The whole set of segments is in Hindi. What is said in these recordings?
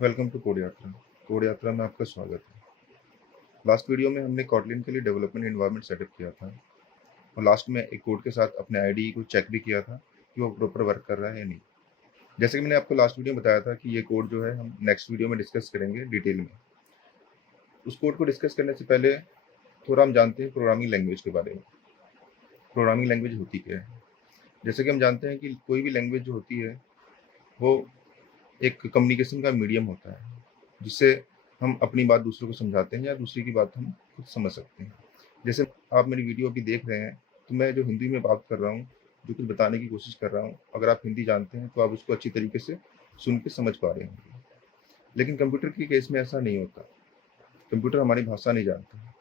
वेलकम टू कोड यात्रा। कोड यात्रा में आपका स्वागत है। लास्ट वीडियो में हमने कॉटलिन के लिए डेवलपमेंट एनवायरनमेंट सेटअप किया था और लास्ट में एक कोड के साथ अपने आईडी को चेक भी किया था कि वो प्रॉपर वर्क कर रहा है या नहीं। जैसे कि मैंने आपको लास्ट वीडियो में बताया था कि ये कोड जो है हम नेक्स्ट वीडियो में डिस्कस करेंगे डिटेल में। उस कोड को डिस्कस करने से पहले थोड़ा हम जानते हैं प्रोग्रामिंग लैंग्वेज के बारे में। प्रोग्रामिंग लैंग्वेज होती क्या है? जैसे कि हम जानते हैं कि कोई भी लैंग्वेज जो होती है वो एक कम्युनिकेशन का मीडियम होता है, जिससे हम अपनी बात दूसरों को समझाते हैं या दूसरे की बात हम खुद समझ सकते हैं। जैसे आप मेरी वीडियो अभी देख रहे हैं, तो मैं जो हिंदी में बात कर रहा हूँ, जो कुछ बताने की कोशिश कर रहा हूँ, अगर आप हिंदी जानते हैं तो आप उसको अच्छी तरीके से सुन के समझ पा रहे होंगे। लेकिन कंप्यूटर के केस में ऐसा नहीं होता। कंप्यूटर हमारी भाषा नहीं जानता।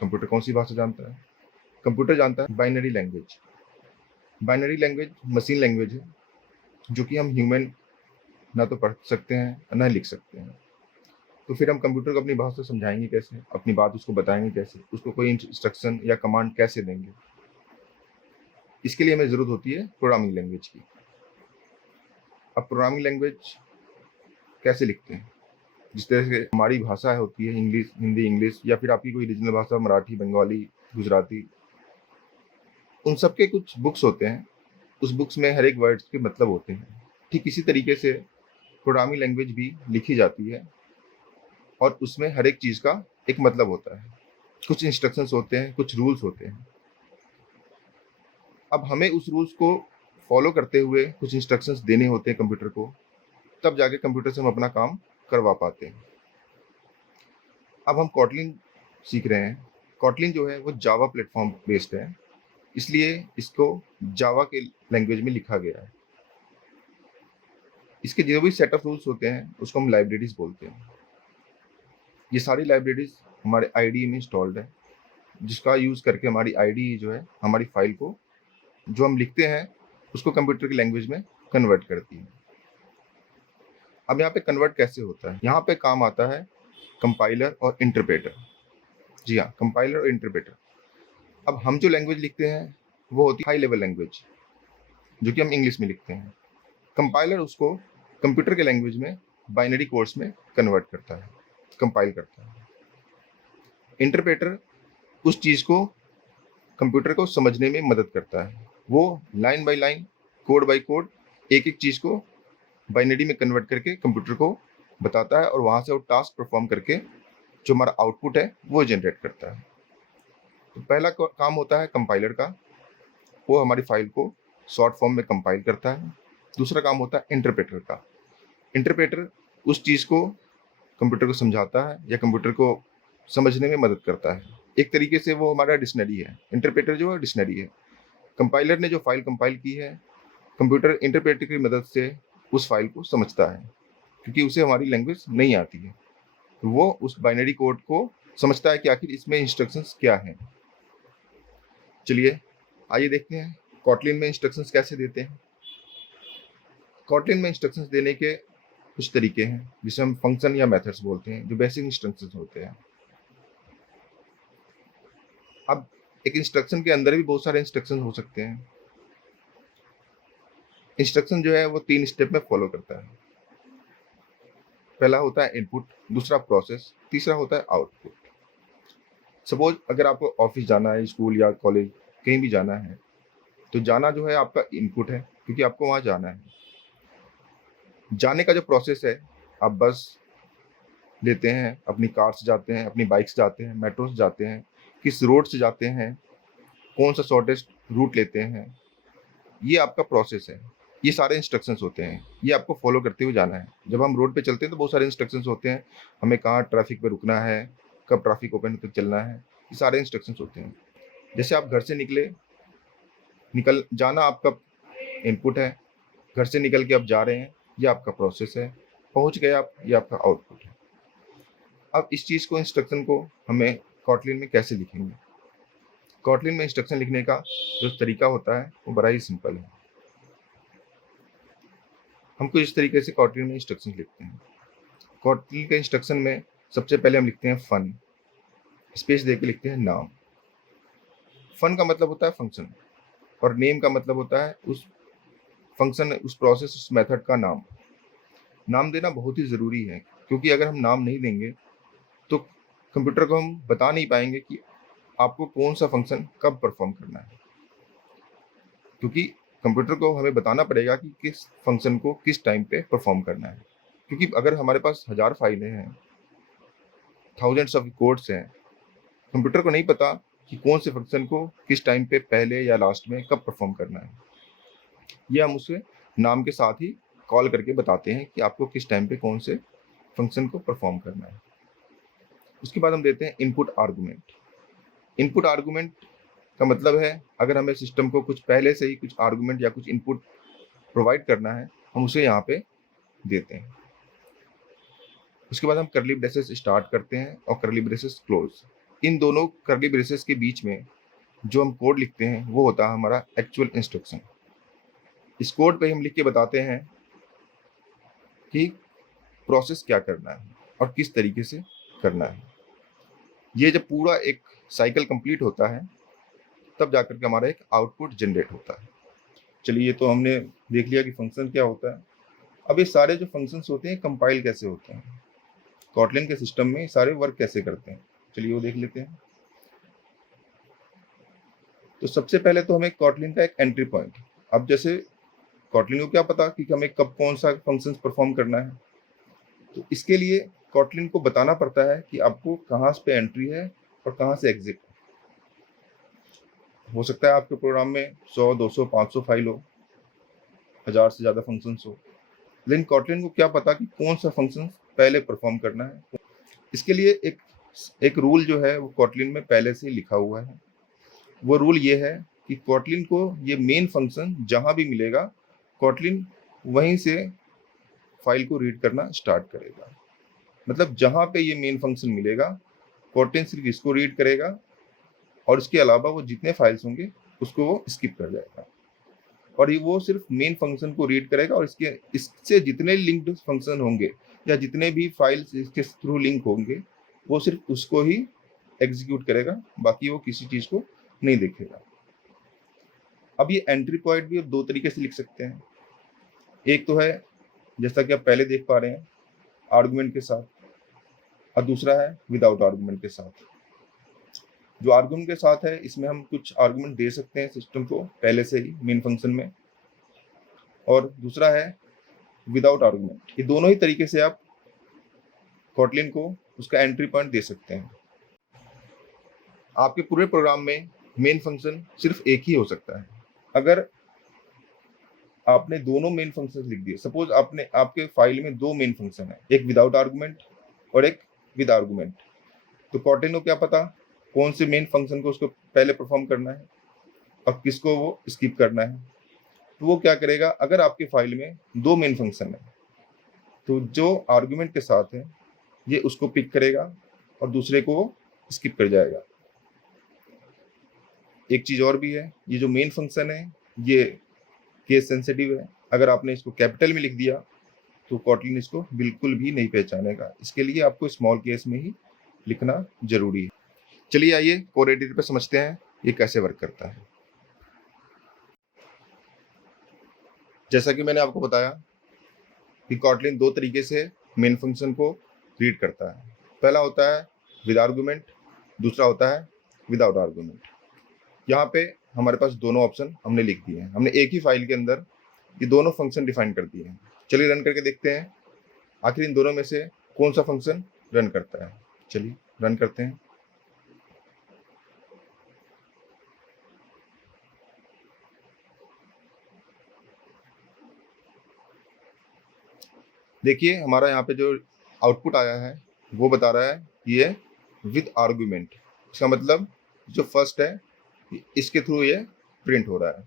कंप्यूटर कौन सी भाषा जानता है? कंप्यूटर जानता है binary language. Binary language machine language है, जो कि हम ह्यूमन ना तो पढ़ सकते हैं ना लिख सकते हैं। तो फिर हम कंप्यूटर को अपनी भाषा समझाएंगे कैसे, अपनी बात उसको बताएंगे कैसे, उसको कोई इंस्ट्रक्शन या कमांड कैसे देंगे? इसके लिए हमें ज़रूरत होती है प्रोग्रामिंग लैंग्वेज की। अब प्रोग्रामिंग लैंग्वेज कैसे लिखते हैं? जिस तरह से हमारी भाषा होती है इंग्लिश, हिंदी, इंग्लिश, या फिर आपकी कोई रीजनल भाषा मराठी, बंगाली, गुजराती, उन सब के कुछ बुक्स होते हैं। उस बुक्स में हर एक वर्ड्स के मतलब होते हैं। ठीक इसी तरीके से प्रोग्रामिंग लैंग्वेज भी लिखी जाती है और उसमें हर एक चीज़ का एक मतलब होता है। कुछ इंस्ट्रक्शंस होते हैं, कुछ रूल्स होते हैं। अब हमें उस रूल्स को फॉलो करते हुए कुछ इंस्ट्रक्शंस देने होते हैं कंप्यूटर को, तब जाके कंप्यूटर से हम अपना काम करवा पाते हैं। अब हम कॉटलिन सीख रहे हैं। कॉटलिन जो है वो जावा प्लेटफॉर्म बेस्ड है, इसलिए इसको जावा के लैंग्वेज में लिखा गया है। इसके जो भी सेट ऑफ रूल्स होते हैं उसको हम लाइब्रेरीज बोलते हैं। ये सारी लाइब्रेरीज हमारे आईडी में इंस्टॉल्ड है, जिसका यूज़ करके हमारी आईडी जो है हमारी फाइल को जो हम लिखते हैं उसको कंप्यूटर की लैंग्वेज में कन्वर्ट करती है। अब यहाँ पे कन्वर्ट कैसे होता है? यहाँ पे काम आता है कंपाइलर और इंटरप्रेटर। जी हाँ, कंपाइलर और इंटरप्रेटर। अब हम जो लैंग्वेज लिखते हैं वो होती है हाई लेवल लैंग्वेज, जो कि हम इंग्लिश में लिखते हैं। कंपाइलर उसको कंप्यूटर के लैंग्वेज में बाइनरी कोड्स में कन्वर्ट करता है, कंपाइल करता है। इंटरप्रेटर उस चीज़ को कंप्यूटर को समझने में मदद करता है। वो line by line, code bye code, एक एक चीज़ को बाइनरी में कन्वर्ट करके कंप्यूटर को बताता है और वहाँ से वो टास्क परफॉर्म करके जो हमारा आउटपुट है वो जनरेट करता है। तो पहला काम होता है कंपाइलर का, वो हमारी फाइल को शॉर्ट फॉर्म में कंपाइल करता है। दूसरा काम होता है इंटरप्रेटर का। इंटरप्रेटर उस चीज़ को कंप्यूटर को समझाता है या कंप्यूटर को समझने में मदद करता है। एक तरीके से वो हमारा डिक्शनरी है। इंटरप्रेटर जो है डिक्शनरी है। कंपाइलर ने जो फाइल कंपाइल की है, कंप्यूटर इंटरप्रेटर की मदद से उस फाइल को समझता है, क्योंकि उसे हमारी लैंग्वेज नहीं आती है। तो वो उस बाइनरी कोड को समझता है कि आखिर इसमें इंस्ट्रक्शंस क्या हैं। चलिए आइए देखते हैं कॉटलिन में इंस्ट्रक्शंस कैसे देते हैं। कॉटलिन में इंस्ट्रक्शंस देने के कुछ तरीके हैं, जिसे हम फंक्शन या मेथड्स बोलते हैं, जो बेसिक इंस्ट्रक्शंस होते हैं। अब एक इंस्ट्रक्शन के अंदर भी बहुत सारे इंस्ट्रक्शन हो सकते हैं। इंस्ट्रक्शन जो है वो 3 स्टेप में फॉलो करता है। पहला होता है इनपुट, दूसरा प्रोसेस, तीसरा होता है आउटपुट। सपोज अगर आपको ऑफिस जाना है, स्कूल या कॉलेज कहीं भी जाना है, तो जाना जो है आपका इनपुट है, क्योंकि आपको वहाँ जाना है। जाने का जो प्रोसेस है, आप बस लेते हैं, अपनी कार से जाते हैं, अपनी बाइक से जाते हैं, मेट्रो से जाते हैं, किस रोड से जाते हैं, कौन सा शॉर्टेस्ट रूट लेते हैं, ये आपका प्रोसेस है। ये सारे इंस्ट्रक्शंस होते हैं, ये आपको फॉलो करते हुए जाना है। जब हम रोड पे चलते हैं तो बहुत सारे इंस्ट्रक्शंस होते हैं, हमें कहाँ ट्रैफिक पे रुकना है, कब ट्रैफिक ओपन होकर चलना है, ये सारे इंस्ट्रक्शंस होते हैं। जैसे आप घर से निकल जाना आपका इनपुट है, घर से निकल के आप जा रहे हैं, ये आपका प्रोसेस है, पहुंच गए आप, ये आपका आउटपुट है। अब इस चीज़ को, इंस्ट्रक्शन को हमें कॉटलिन में कैसे लिखेंगे? कॉटलिन में इंस्ट्रक्शन लिखने का जो तरीका होता है वो बड़ा ही सिंपल है। हम कुछ इस तरीके से कॉटलिन में इंस्ट्रक्शन लिखते हैं। कॉटलिन के इंस्ट्रक्शन में सबसे पहले हम लिखते हैं फन, स्पेस दे के लिखते हैं नाम। फन का मतलब होता है फंक्शन और नेम का मतलब होता है उस फंक्शन, उस प्रोसेस, उस मेथड का नाम। नाम देना बहुत ही ज़रूरी है, क्योंकि अगर हम नाम नहीं देंगे तो कंप्यूटर को हम बता नहीं पाएंगे कि आपको कौन सा फंक्शन कब परफॉर्म करना है, क्योंकि कंप्यूटर को हमें बताना पड़ेगा कि किस फंक्शन को किस टाइम पे परफॉर्म करना है। क्योंकि अगर हमारे पास 1000 फाइलें हैं, थाउजेंड्स ऑफ कोड्स हैं, कंप्यूटर को नहीं पता कि कौन से फंक्शन को किस टाइम पे पहले या लास्ट में कब परफॉर्म करना है। ये हम उसे नाम के साथ ही कॉल करके बताते हैं कि आपको किस टाइम पे कौन से फंक्शन को परफॉर्म करना है। उसके बाद हम देते हैं इनपुट आर्गुमेंट। इनपुट आर्गुमेंट का मतलब है, अगर हमें सिस्टम को कुछ पहले से ही कुछ आर्गुमेंट या कुछ इनपुट प्रोवाइड करना है, हम उसे यहाँ पे देते हैं। उसके बाद हम कर्ली ब्रेसेस स्टार्ट करते हैं और कर्ली ब्रेसेस क्लोज। इन दोनों कर्ली ब्रेसेस के बीच में जो हम कोड लिखते हैं वो होता है हमारा एक्चुअल इंस्ट्रक्शन। इस कोड पे हम लिख के बताते हैं कि प्रोसेस क्या करना है और किस तरीके से करना है। ये जब पूरा एक साइकिल कंप्लीट होता है तब जाकर के हमारा एक आउटपुट जनरेट होता है। चलिए, ये तो हमने देख लिया कि फंक्शन क्या होता है। अब ये सारे जो फंक्शंस होते हैं कंपाइल कैसे होते हैं, कॉटलिन के सिस्टम में सारे वर्क कैसे करते हैं, चलिए वो देख लेते हैं। तो सबसे पहले तो हमें कॉटलिन का एक एंट्री पॉइंट, अब जैसे कॉटलिन को क्या पता कि हमें कब कौन सा फंक्शंस परफॉर्म करना है, तो इसके लिए कॉटलिन को बताना पड़ता है कि आपको कहाँ पे एंट्री है और कहाँ से एग्जिट। हो सकता है आपके प्रोग्राम में 100, 200, 500 फाइल हो, 1000 से ज़्यादा फंक्शंस हो, लेकिन कॉटलिन को क्या पता कि कौन सा फंक्शन पहले परफॉर्म करना है। इसके लिए एक रूल जो है वो कॉटलिन में पहले से ही लिखा हुआ है। वो रूल ये है कि कॉटलिन को ये मेन फंक्शन जहाँ भी मिलेगा, कॉटलिन वहीं से फाइल को रीड करना स्टार्ट करेगा। मतलब जहाँ पे ये मेन फंक्शन मिलेगा, कॉटलिन सिर्फ इसको रीड करेगा और इसके अलावा वो जितने फाइल्स होंगे उसको वो स्किप कर जाएगा। और ये वो सिर्फ मेन फंक्शन को रीड करेगा और इससे जितने लिंक्ड फंक्शन होंगे या जितने भी फाइल्स इसके थ्रू लिंक होंगे वो सिर्फ उसको ही एग्जीक्यूट करेगा, बाकी वो किसी चीज़ को नहीं देखेगा। अब ये एंट्री पॉइंट भी अब दो तरीके से लिख सकते हैं। एक तो है जैसा कि आप पहले देख पा रहे हैं आर्गुमेंट के साथ, और दूसरा है विदाउट आर्गुमेंट के साथ। जो आर्गुमेंट के साथ है इसमें हम कुछ आर्गुमेंट दे सकते हैं सिस्टम को पहले से ही मेन फंक्शन में, और दूसरा है विदाउट आर्गुमेंट। ये दोनों ही तरीके से आप कॉटलिन को उसका एंट्री पॉइंट दे सकते हैं। आपके पूरे प्रोग्राम में मेन फंक्शन सिर्फ एक ही हो सकता है। अगर आपने दोनों मेन फंक्शन लिख दिए, सपोज आपके फाइल में दो मेन फंक्शन है, एक विदाउट आर्गुमेंट और एक विद आर्गुमेंट, तो कॉटलिन को क्या पता कौन से मेन फंक्शन को उसको पहले परफॉर्म करना है और किसको वो स्किप करना है। तो वो क्या करेगा, अगर आपके फाइल में दो मेन फंक्शन है तो जो आर्गुमेंट के साथ है ये उसको पिक करेगा और दूसरे को वो स्किप कर जाएगा। एक चीज़ और भी है, ये जो मेन फंक्शन है ये केस सेंसिटिव है। अगर आपने इसको कैपिटल में लिख दिया तो कॉटलिन इसको बिल्कुल भी नहीं पहचानेगा। इसके लिए आपको स्मॉल केस में ही लिखना जरूरी है। चलिए आइए कोड एडिटर पे समझते हैं ये कैसे वर्क करता है। जैसा कि मैंने आपको बताया कि कॉटलिन दो तरीके से मेन फंक्शन को रीड करता है। पहला होता है विद आर्गुमेंट, दूसरा होता है विदाउट आर्गुमेंट। यहाँ पे हमारे पास दोनों ऑप्शन हमने लिख दिए हैं। हमने एक ही फाइल के अंदर ये दोनों फंक्शन डिफाइन कर दिए हैं। चलिए रन करके देखते हैं आखिर इन दोनों में से कौन सा फंक्शन रन करता है। चलिए रन करते हैं। देखिए हमारा यहाँ पे जो आउटपुट आया है वो बता रहा है ये विद आर्गुमेंट। इसका मतलब जो फर्स्ट है इसके थ्रू ये प्रिंट हो रहा है।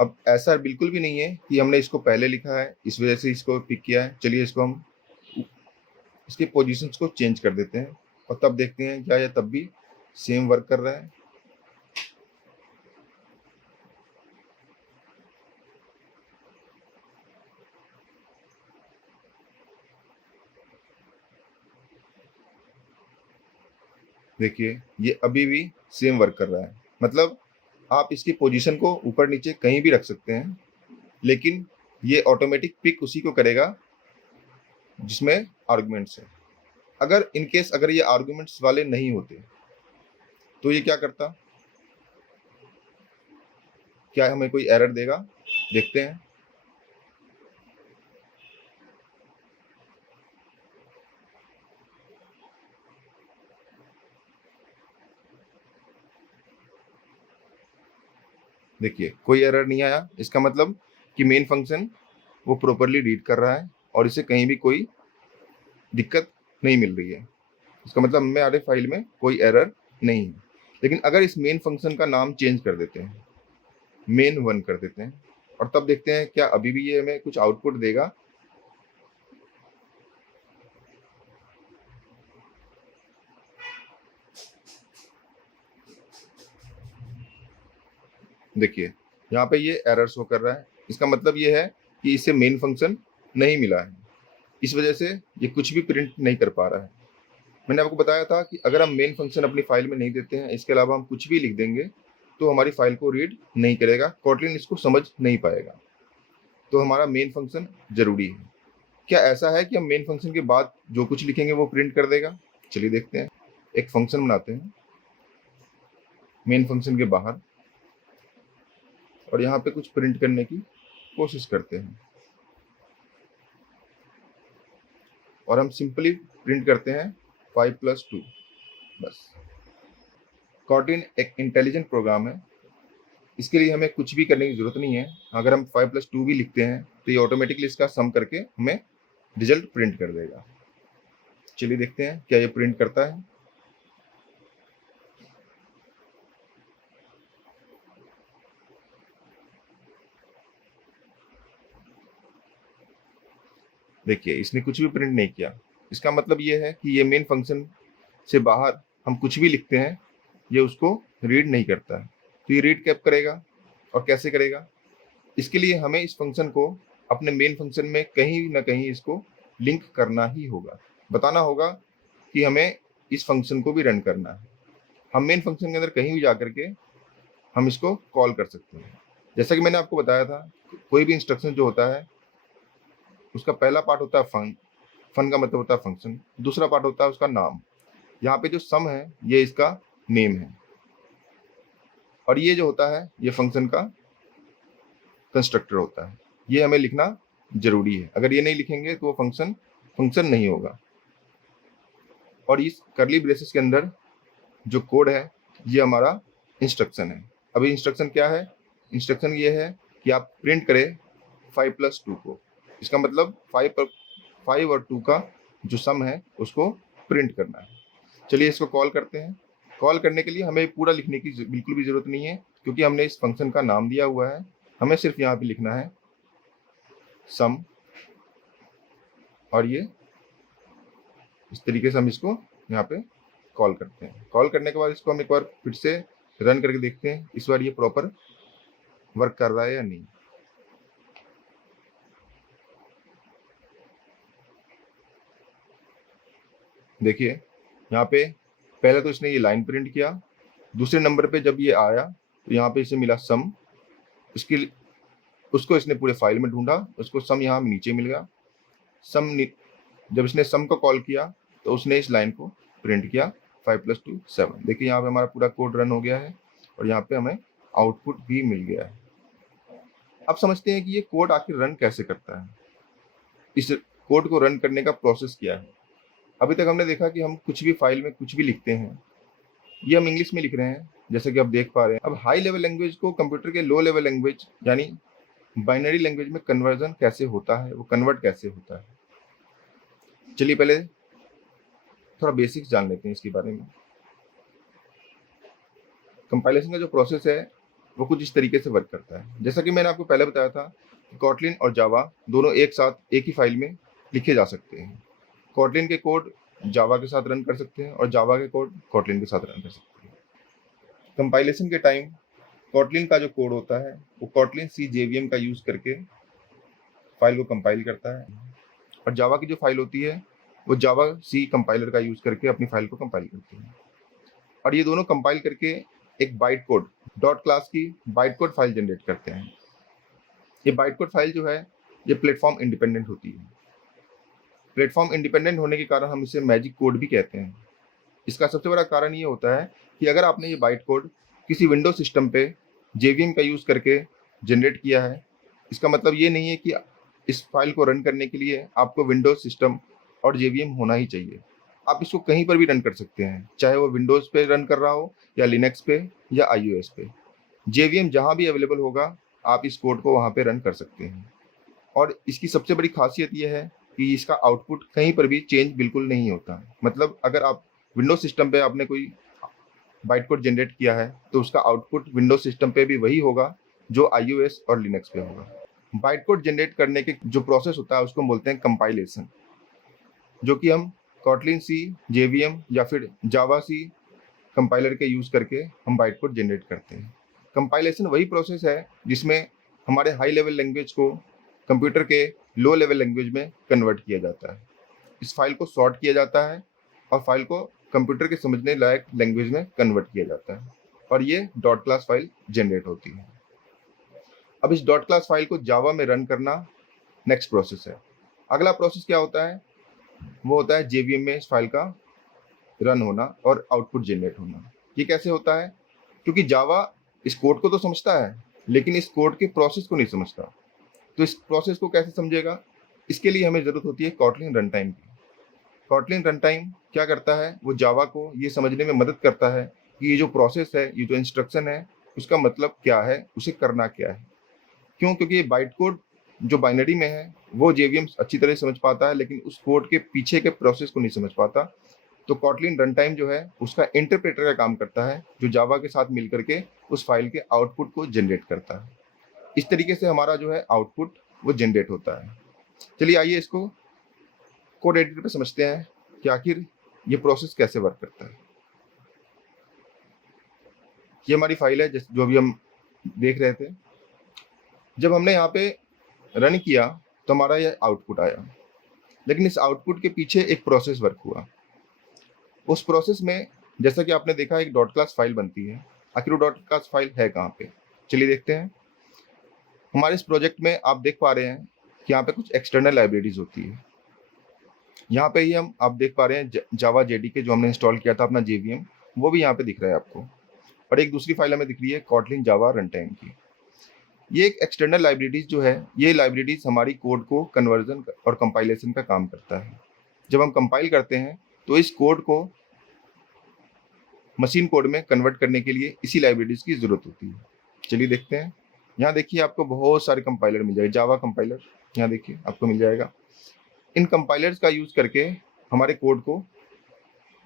अब ऐसा बिल्कुल भी नहीं है कि हमने इसको पहले लिखा है इस वजह से इसको पिक किया है। चलिए इसको हम इसके पोजीशंस को चेंज कर देते हैं और तब देखते हैं क्या यह तब भी सेम वर्क कर रहा है। देखिए ये अभी भी सेम वर्क कर रहा है। मतलब आप इसकी पोजीशन को ऊपर नीचे कहीं भी रख सकते हैं, लेकिन ये ऑटोमेटिक पिक उसी को करेगा जिसमें आर्गुमेंट्स है। अगर इन केस अगर ये आर्गुमेंट्स वाले नहीं होते तो ये क्या करता, क्या हमें कोई एरर देगा, देखते हैं। देखिए कोई एरर नहीं आया, इसका मतलब कि मेन फंक्शन वो प्रॉपरली रीड कर रहा है और इसे कहीं भी कोई दिक्कत नहीं मिल रही है। इसका मतलब हमारे फाइल में कोई एरर नहीं है। लेकिन अगर इस मेन फंक्शन का नाम चेंज कर देते हैं, main1 कर देते हैं, और तब देखते हैं क्या अभी भी ये हमें कुछ आउटपुट देगा। देखिए यहाँ पे ये एरर शो कर रहा है, इसका मतलब ये है कि इसे मेन फंक्शन नहीं मिला है, इस वजह से ये कुछ भी प्रिंट नहीं कर पा रहा है। मैंने आपको बताया था कि अगर हम मेन फंक्शन अपनी फाइल में नहीं देते हैं, इसके अलावा हम कुछ भी लिख देंगे तो हमारी फाइल को रीड नहीं करेगा, कॉटलिन इसको समझ नहीं पाएगा। तो हमारा मेन फंक्शन जरूरी है। क्या ऐसा है कि हम मेन फंक्शन के बाद जो कुछ लिखेंगे वो प्रिंट कर देगा? चलिए देखते हैं। एक फंक्शन बनाते हैं मेन फंक्शन के बाहर और यहाँ पे कुछ प्रिंट करने की कोशिश करते हैं, और हम सिंपली प्रिंट करते हैं 5+2 बस। कॉटलिन एक इंटेलिजेंट प्रोग्राम है, इसके लिए हमें कुछ भी करने की जरूरत नहीं है। अगर हम 5+2 भी लिखते हैं तो ये ऑटोमेटिकली इसका सम करके हमें रिजल्ट प्रिंट कर देगा। चलिए देखते हैं क्या ये प्रिंट करता है। देखिए इसने कुछ भी प्रिंट नहीं किया, इसका मतलब ये है कि ये मेन फंक्शन से बाहर हम कुछ भी लिखते हैं ये उसको रीड नहीं करता है। तो ये रीड कब करेगा और कैसे करेगा? इसके लिए हमें इस फंक्शन को अपने मेन फंक्शन में कहीं ना कहीं इसको लिंक करना ही होगा, बताना होगा कि हमें इस फंक्शन को भी रन करना है। हम मेन फंक्शन के अंदर कहीं भी जाकर के हम इसको कॉल कर सकते हैं। जैसा कि मैंने आपको बताया था, कोई भी इंस्ट्रक्शन जो होता है उसका पहला पार्ट होता है फन, फन का मतलब होता है फंक्शन, दूसरा पार्ट होता है उसका नाम। यहाँ पे जो सम है ये इसका नेम है, और ये जो होता है ये फंक्शन का कंस्ट्रक्टर होता है। ये हमें लिखना जरूरी है, अगर ये नहीं लिखेंगे तो वो फंक्शन नहीं होगा। और इस करली ब्रेसेस के अंदर जो कोड है ये हमारा इंस्ट्रक्शन है। अभी इंस्ट्रक्शन क्या है? इंस्ट्रक्शन ये है कि आप प्रिंट करें 5+2 को। इसका मतलब 5 और 2 का जो सम है उसको प्रिंट करना है। चलिए इसको कॉल करते हैं। कॉल करने के लिए हमें पूरा लिखने की बिल्कुल भी जरूरत नहीं है, क्योंकि हमने इस फंक्शन का नाम दिया हुआ है। हमें सिर्फ यहाँ पे लिखना है सम, और ये इस तरीके से हम इसको यहाँ पे कॉल करते हैं। कॉल करने के बाद इसको हम एक बार फिर से रन करके देखते हैं इस बार ये प्रॉपर वर्क कर रहा है या नहीं। देखिए यहाँ पे पहले तो इसने ये लाइन प्रिंट किया, दूसरे नंबर पे जब ये आया तो यहाँ पे इसे मिला सम, उसको इसने पूरे फाइल में ढूंढा, उसको सम यहाँ नीचे मिल गया। जब इसने सम को कॉल किया तो उसने इस लाइन को प्रिंट किया 5+2 7। देखिए यहाँ पे हमारा पूरा कोड रन हो गया है और यहाँ पे हमें आउटपुट भी मिल गया है। अब समझते हैं कि ये कोड आखिर रन कैसे करता है, इस कोड को रन करने का प्रोसेस क्या है। अभी तक हमने देखा कि हम कुछ भी फाइल में कुछ भी लिखते हैं, ये हम इंग्लिश में लिख रहे हैं जैसे कि आप देख पा रहे हैं। अब हाई लेवल लैंग्वेज को कंप्यूटर के लो लेवल लैंग्वेज यानी बाइनरी लैंग्वेज में कन्वर्जन कैसे होता है, वो कन्वर्ट कैसे होता है। चलिए पहले थोड़ा बेसिक्स जान लेते हैं इसके बारे में। कंपाइलेशन का जो प्रोसेस है वो कुछ इस तरीके से वर्क करता है। जैसा कि मैंने आपको पहले बताया था कि कॉटलिन और जावा दोनों एक साथ एक ही फाइल में लिखे जा सकते हैं। कॉटलिन के कोड जावा के साथ रन कर सकते हैं और जावा के कोड कॉटलिन के साथ रन कर सकते हैं। कंपाइलेशन के टाइम कॉटलिन का जो कोड होता है वो कॉटलिन सी जेवीएम का यूज़ करके फाइल को कंपाइल करता है, और जावा की जो फाइल होती है वो जावा सी कंपाइलर का यूज़ करके अपनी फाइल को कंपाइल करती है। और ये दोनों कंपाइल करके एक बाइट कोड डॉट क्लास की बाइट कोड फाइल जनरेट करते हैं। ये बाइट कोड फाइल जो है ये प्लेटफॉर्म इंडिपेंडेंट होती है। प्लेटफॉर्म इंडिपेंडेंट होने के कारण हम इसे मैजिक कोड भी कहते हैं। इसका सबसे बड़ा कारण ये होता है कि अगर आपने ये बाइट कोड किसी विंडो सिस्टम पे जेवीएम का यूज़ करके जनरेट किया है, इसका मतलब ये नहीं है कि इस फाइल को रन करने के लिए आपको विंडोज सिस्टम और जेवीएम होना ही चाहिए। आप इसको कहीं पर भी रन कर सकते हैं, चाहे वो विंडोज़ पे रन कर रहा हो या लिनक्स पे या आईओएस पे। जेवीएम जहाँ भी अवेलेबल होगा, आप इस कोड को वहाँ पे रन कर सकते हैं। और इसकी सबसे बड़ी खासियत ये है कि इसका आउटपुट कहीं पर भी चेंज बिल्कुल नहीं होता। मतलब अगर आप विंडोज सिस्टम पे आपने कोई बाइट कोड जनरेट किया है, तो उसका आउटपुट विंडोज सिस्टम पे भी वही होगा जो आईओएस और लिनक्स पे होगा। बाइट कोड जनरेट करने के जो प्रोसेस होता है उसको हम बोलते हैं कंपाइलेशन, जो कि हम कॉटलिन सी, जेवीएम या फिर जावा सी कंपाइलर के यूज़ करके हम बाइट कोड जनरेट करते हैं। कंपाइलेशन वही प्रोसेस है जिसमें हमारे हाई लेवल लैंग्वेज को कंप्यूटर के लो लेवल लैंग्वेज में कन्वर्ट किया जाता है। इस फाइल को सॉर्ट किया जाता है और फाइल को कंप्यूटर के समझने लायक लैंग्वेज में कन्वर्ट किया जाता है और ये डॉट क्लास फाइल जनरेट होती है। अब इस डॉट क्लास फाइल को जावा में रन करना नेक्स्ट प्रोसेस है। अगला प्रोसेस क्या होता है? वो होता है जेवीएम में इस फाइल का रन होना और आउटपुट जनरेट होना। ये कैसे होता है? क्योंकि जावा इस कोड को तो समझता है, लेकिन इस कोड के प्रोसेस को नहीं समझता। तो इस प्रोसेस को कैसे समझेगा? इसके लिए हमें ज़रूरत होती है कॉटलिन रन टाइम की। कॉटलिन रन टाइम क्या करता है? वो जावा को ये समझने में मदद करता है कि ये जो प्रोसेस है, ये जो इंस्ट्रक्शन है, उसका मतलब क्या है, उसे करना क्या है। क्यों? क्योंकि ये बाइट कोड जो बाइनरी में है, वो जेवीएम अच्छी तरह समझ पाता है, लेकिन उस कोड के पीछे के प्रोसेस को नहीं समझ पाता। तो कॉटलिन रन टाइम जो है, उसका इंटरप्रेटर का काम करता है, जो जावा के साथ मिल करके उस फाइल के आउटपुट को जनरेट करता है। इस तरीके से हमारा जो है आउटपुट वो जनरेट होता है। चलिए आइए इसको कोड एडिटर पे समझते हैं कि आखिर ये प्रोसेस कैसे वर्क करता है। ये हमारी फाइल है जो अभी हम देख रहे थे। जब हमने यहाँ पे रन किया तो हमारा ये आउटपुट आया, लेकिन इस आउटपुट के पीछे एक प्रोसेस वर्क हुआ। उस प्रोसेस में जैसा कि आपने देखा एक डॉट क्लास फाइल बनती है। आखिर वो डॉट क्लास फाइल है कहाँ पे? चलिए देखते हैं। हमारे इस प्रोजेक्ट में आप देख पा रहे हैं कि यहाँ पे कुछ एक्सटर्नल लाइब्रेरीज होती है। यहाँ पे ही आप देख पा रहे हैं जावा जेडीके जो हमने इंस्टॉल किया था अपना जेवीएम, वो भी यहाँ पे दिख रहा है आपको। और एक दूसरी फाइल हमें दिख रही है कॉटलिन जावा रन टाइम की। ये एक एक्सटर्नल लाइब्रेरीज जो है, ये लाइब्रेरीज हमारी कोड को कन्वर्जन और कंपाइलेशन का काम करता है। जब हम कंपाइल करते हैं तो इस कोड को मशीन कोड में कन्वर्ट करने के लिए इसी लाइब्रेरीज की ज़रूरत होती है। चलिए देखते हैं। यहाँ देखिए आपको बहुत सारे कंपाइलर मिल जाएगा, जावा कंपाइलर यहाँ देखिए आपको मिल जाएगा। इन कंपाइलर्स का यूज़ करके हमारे कोड को,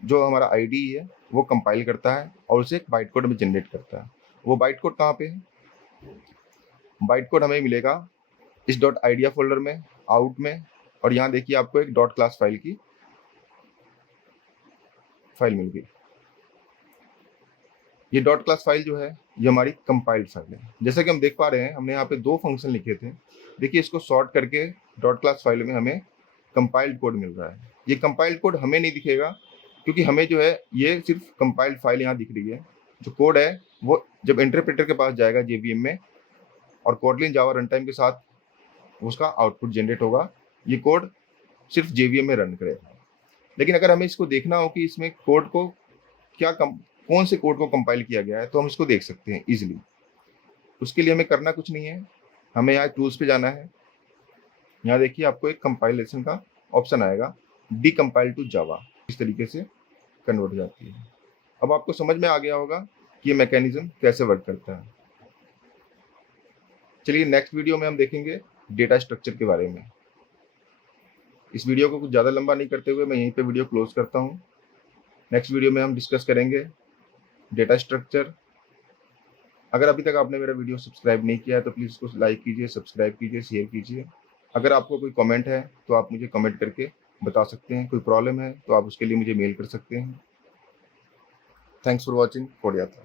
जो हमारा आईडी है, वो कंपाइल करता है और उसे एक बाइट कोड में जनरेट करता है। वो बाइट कोड कहाँ पे है? बाइट कोड हमें मिलेगा इस डॉट आइडिया फोल्डर में, आउट में, और यहाँ देखिए आपको एक डॉट क्लास फाइल की फाइल मिल गई। ये डॉट क्लास फाइल जो है, ये हमारी कंपाइल्ड फाइल है। जैसा कि हम देख पा रहे हैं, हमने यहाँ पे 2 फंक्शन लिखे थे। देखिए इसको सॉर्ट करके डॉट क्लास फाइल में हमें कंपाइल्ड कोड मिल रहा है। ये कंपाइल्ड कोड हमें नहीं दिखेगा, क्योंकि हमें जो है ये सिर्फ कंपाइल्ड फाइल यहाँ दिख रही है। जो कोड है वो जब इंटरप्रेटर के पास जाएगा जेवीएम में और कॉटलिन जावा रन टाइम के साथ उसका आउटपुट जनरेट होगा, ये कोड सिर्फ जेवीएम में रन करेगा। लेकिन अगर हमें इसको देखना हो कि इसमें कोड को कौन से कोड को कंपाइल किया गया है, तो हम इसको देख सकते हैं इजीली। उसके लिए हमें करना कुछ नहीं है, हमें यहाँ टूल्स पे जाना है। यहाँ देखिए आपको एक कंपाइलेशन का ऑप्शन आएगा, डीकंपाइल टू जावा। इस तरीके से कन्वर्ट हो जाती है। अब आपको समझ में आ गया होगा कि ये मैकेनिज्म कैसे वर्क करता है। चलिए नेक्स्ट वीडियो में हम देखेंगे डेटा स्ट्रक्चर के बारे में। इस वीडियो को कुछ ज़्यादा लंबा नहीं करते हुए मैं यहीं पे वीडियो क्लोज करता हूँ। नेक्स्ट वीडियो में हम डिस्कस करेंगे डेटा स्ट्रक्चर। अगर अभी तक आपने मेरा वीडियो सब्सक्राइब नहीं किया है तो प्लीज़ इसको लाइक कीजिए, सब्सक्राइब कीजिए, शेयर कीजिए। अगर आपको कोई कमेंट है तो आप मुझे कमेंट करके बता सकते हैं। कोई प्रॉब्लम है तो आप उसके लिए मुझे मेल कर सकते हैं। थैंक्स फॉर वॉचिंग कोड यात्रा।